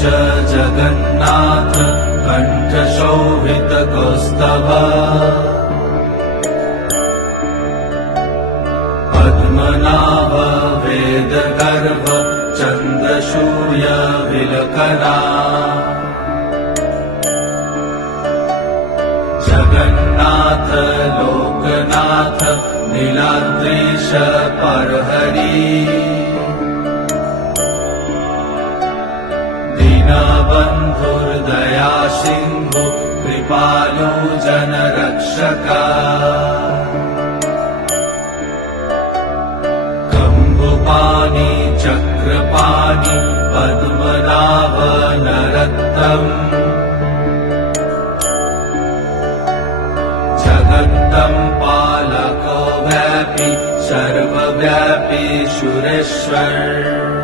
च जगन्नाथ कण्ठशोभितकौस्तभ पद्मनाभ वेदगर्भ चन्द्रशूय विलकरा जगन्नाथ लोकनाथ नीलाद्रीश परहरि दीनबन्धुर्दया सिन्धु कृपालु जनरक्षका कम्बुपाणि चक्रपाणि पद्मनाभ नरत्तम् जगत्तं पालको व्यापी सर्वव्यापी सुरेश्वर